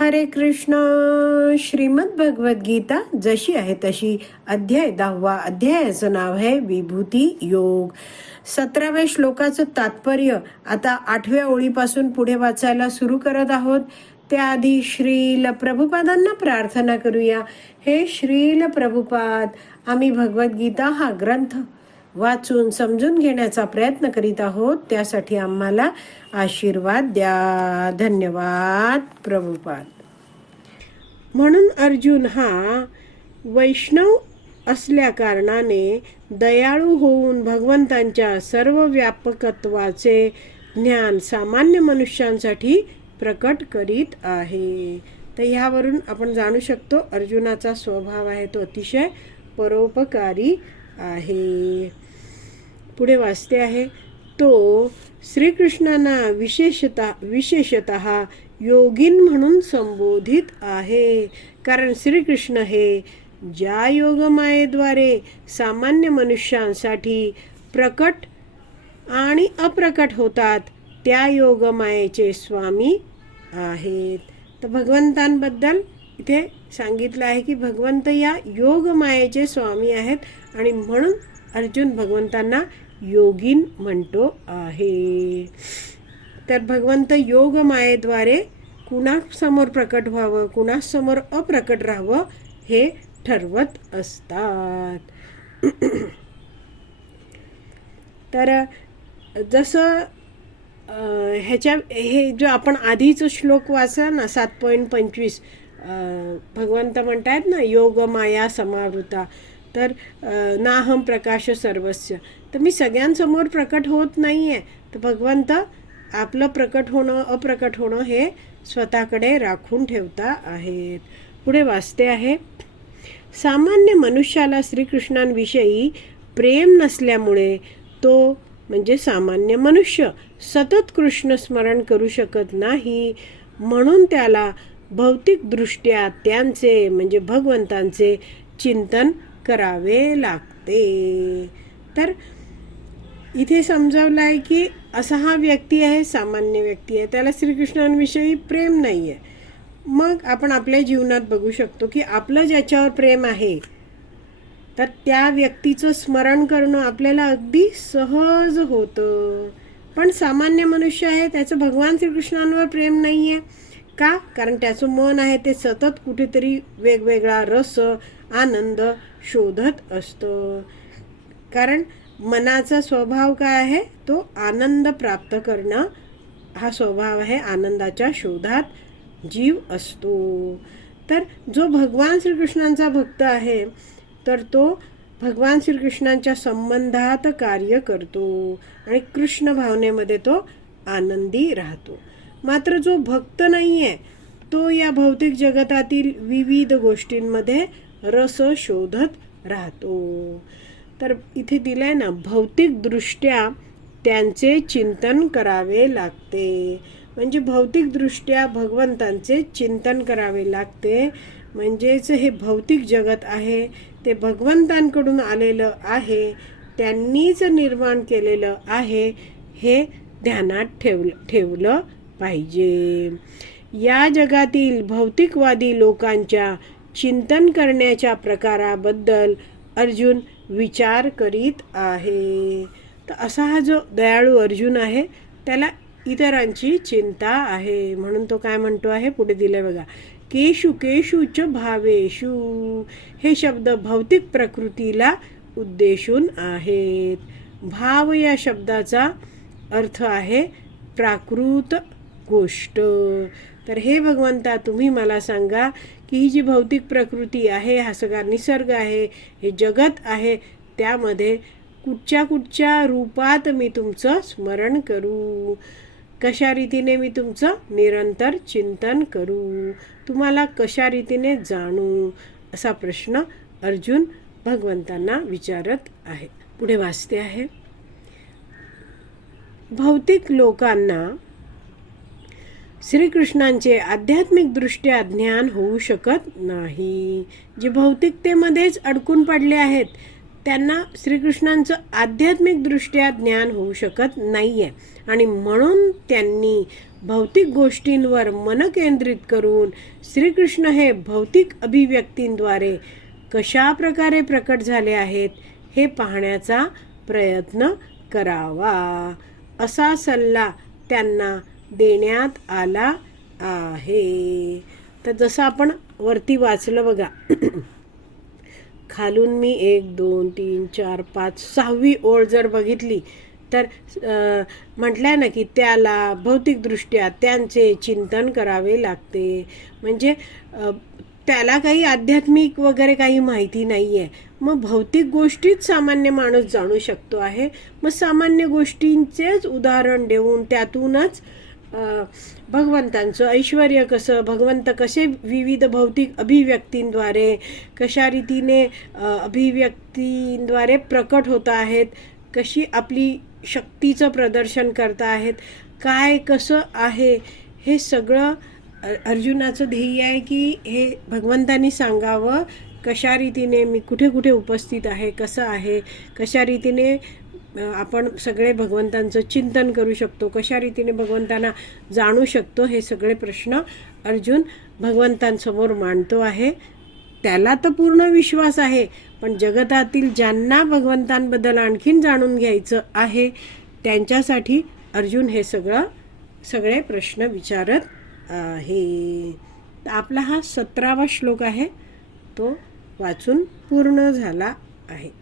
हरे कृष्ण श्रीमद भगवत गीता जशी आहे तशी अध्याय दहावा अध्यायाचं नाव आहे विभूती योग. सतराव्या श्लोकाचं तात्पर्य आता आठव्या ओळीपासून पुढे वाचायला सुरू करत आहोत. त्याआधी श्रील प्रभुपादांना प्रार्थना करूया. हे श्रील प्रभुपाद आम्ही भगवद्गीता हा ग्रंथ वाचून समजून घेण्याचा प्रयत्न करीत आहोत. त्यासाठी आम्हाला आशीर्वाद द्या. धन्यवाद प्रभुपाद. म्हणून अर्जुन हा वैष्णव असल्या कारणाने दयाळू होऊन भगवंतांच्या सर्व व्यापकत्वाचे ज्ञान सामान्य मनुष्यांसाठी प्रकट करीत आहे. तर ह्यावरून आपण जाणू शकतो अर्जुनाचा स्वभाव आहे तो अतिशय परोपकारी आहे. पुढे वाचते आहे तो श्रीकृष्णांना विशेषत विशेषतः योगीन म्हणून संबोधित आहे. कारण श्रीकृष्ण हे ज्या योगमायेद्वारे सामान्य मनुष्यांसाठी प्रकट आणि अप्रकट होतात त्या योगमायेचे स्वामी आहेत. तर भगवंतांबद्दल इथे सांगितलं आहे की भगवंत या योगमायेचे स्वामी आहेत आणि म्हणून अर्जुन भगवंतांना योगीन म्हणतो आहे. तर भगवंत योगमायेद्वारे कुणासमोर प्रकट व्हावं कुणासमोर अप्रकट राहावं हे ठरवत असतात. तर जसं ह्याच्या हे जो आपण आधीचं श्लोक वाचा ना सात पॉईंट पंचवीस भगवंत म्हणतायत ना योग माया समावृता. तर नाहम प्रकाश सर्वस्व तर मी सगळ्यांसमोर प्रकट होत नाही आहे तर भगवंत आपलं प्रकट होणं अप्रकट होणं हे स्वतःकडे राखून ठेवता आहेत. पुढे वाचते आहे सामान्य मनुष्याला श्रीकृष्णांविषयी प्रेम नसल्यामुळे तो म्हणजे सामान्य मनुष्य. सतत कृष्ण स्मरण करू शकत नाही. म्हणून त्याला भौतिकदृष्ट्या त्यांचे म्हणजे भगवंतांचे चिंतन करावे लागते. तर इथे समजावलं आहे की असा हा व्यक्ती आहे सामान्य व्यक्ती आहे. त्याला श्रीकृष्णांविषयी प्रेम नाही आहे मग आपण आपल्या जीवनात बघू शकतो की आपलं ज्याच्यावर प्रेम आहे तर त्या व्यक्तीचं स्मरण करणं आपल्याला अगदी सहज होतं. पण सामान्य मनुष्य आहे त्याचं भगवान श्रीकृष्णांवर प्रेम नाही आहे का? कारण त्याचं मन आहे ते सतत कुठेतरी वेगवेगळा रस आनंद शोधत असतं. कारण मनाचा स्वभाव काय आहे? तो आनंद प्राप्त करणं हा स्वभाव आहे आनंदाच्या शोधात जीव असतो. तर जो भगवान श्रीकृष्णांचा भक्त आहे तर तो भगवान श्रीकृष्णांच्या संबंधात कार्य करतो आणि कृष्ण भावनेमध्ये तो आनंदी राहतो. मात्र जो भक्त नाही आहे तो या भौतिक जगतातील विविध गोष्टींमध्ये रस शोधत राहतो. तर इथे दिलंय ना भौतिकदृष्ट्या त्यांचे चिंतन करावे लागते. म्हणजे भौतिकदृष्ट्या भगवंतांचे चिंतन करावे लागते. म्हणजेच हे भौतिक जगत आहे ते भगवंतांकडून आलेलं आहे त्यांनीच निर्माण केलेलं आहे हे ध्यानात ठेवलं ठेवलं पाहिजे. या जगातील भौतिकवादी लोकांच्या चिंतन करण्याच्या प्रकाराबद्दल अर्जुन विचार करीत आहे. तर असा हा जो दयाळू अर्जुन आहे त्याला इतरांची चिंता आहे. म्हणून तो काय म्हणतो आहे पुढे दिलं बघा. केशु केशू च भावेशु. हे शब्द भौतिक प्रकृतीला उद्देशून आहेत. भाव या शब्दाचा अर्थ आहे प्राकृत गोष्ट. तर हे भगवंता तुम्ही मला सांगा की ही जी भौतिक प्रकृती आहे हा सगळा निसर्ग आहे हे जगत आहे त्यामध्ये कुठच्या कुठच्या रूपात मी तुमचं स्मरण करू? कशा रीतीने मी तुमचं निरंतर चिंतन करू? तुम्हाला कशा रीतीने जाणू? असा प्रश्न अर्जुन भगवंतांना विचारत आहे. पुढे वाचते आहे. भौतिक लोकांना श्रीकृष्णांचे आध्यात्मिकदृष्ट्या ज्ञान होऊ शकत नाही. जे भौतिकतेमध्येच अडकून पडले आहेत त्यांना श्रीकृष्णांचं आध्यात्मिकदृष्ट्या ज्ञान होऊ शकत नाही आहे आणि म्हणून त्यांनी भौतिक गोष्टींवर मन केंद्रित करून श्रीकृष्ण हे भौतिक अभिव्यक्तींद्वारे कशा प्रकारे प्रकट झाले आहेत हे पाहण्याचा प्रयत्न करावा. असा सल्ला त्यांना देण्यात आला आहे. तर जसं आपण वरती वाचलं बघा. खालून मी एक दोन तीन चार पाच सहावी ओळ जर बघितली तर अ, म्हटलं ना की त्याला भौतिकदृष्ट्या त्यांचे चिंतन करावे लागते. म्हणजे त्याला काही आध्यात्मिक वगैरे काही माहिती नाही आहे मग भौतिक गोष्टीच सामान्य माणूस जाणू शकतो आहे. मग सामान्य गोष्टींचेच उदाहरण देऊन त्यातूनच भगवंतांचं ऐश्वर कसं भगवंत कसे विविध भौतिक अभिव्यक्तींद्वारे कशा रीतीने अभिव्यक्तींद्वारे प्रकट होत आहेत कशी आपली शक्तीचं प्रदर्शन करता आहेत काय कसं आहे हे सगळं अर्जुनाचं ध्येय आहे की हे भगवंतानी सांगावं कशा रीतीने मी कुठे कुठे उपस्थित आहे कसं आहे कशा रीतीने आपण सगळे भगवंतांचं चिंतन करू शकतो. कशा रीतीने भगवंतांना जाणू शकतो हे सगळे प्रश्न अर्जुन भगवंतांसमोर मांडतो आहे. त्याला तर पूर्ण विश्वास आहे पण जगतातील ज्यांना भगवंतांबद्दल आणखीन जाणून घ्यायचं आहे त्यांच्यासाठी अर्जुन हे सगळं सगळे प्रश्न विचारत आहे. आपला हा सतरावा श्लोक आहे. तो वाचून पूर्ण झाला आहे.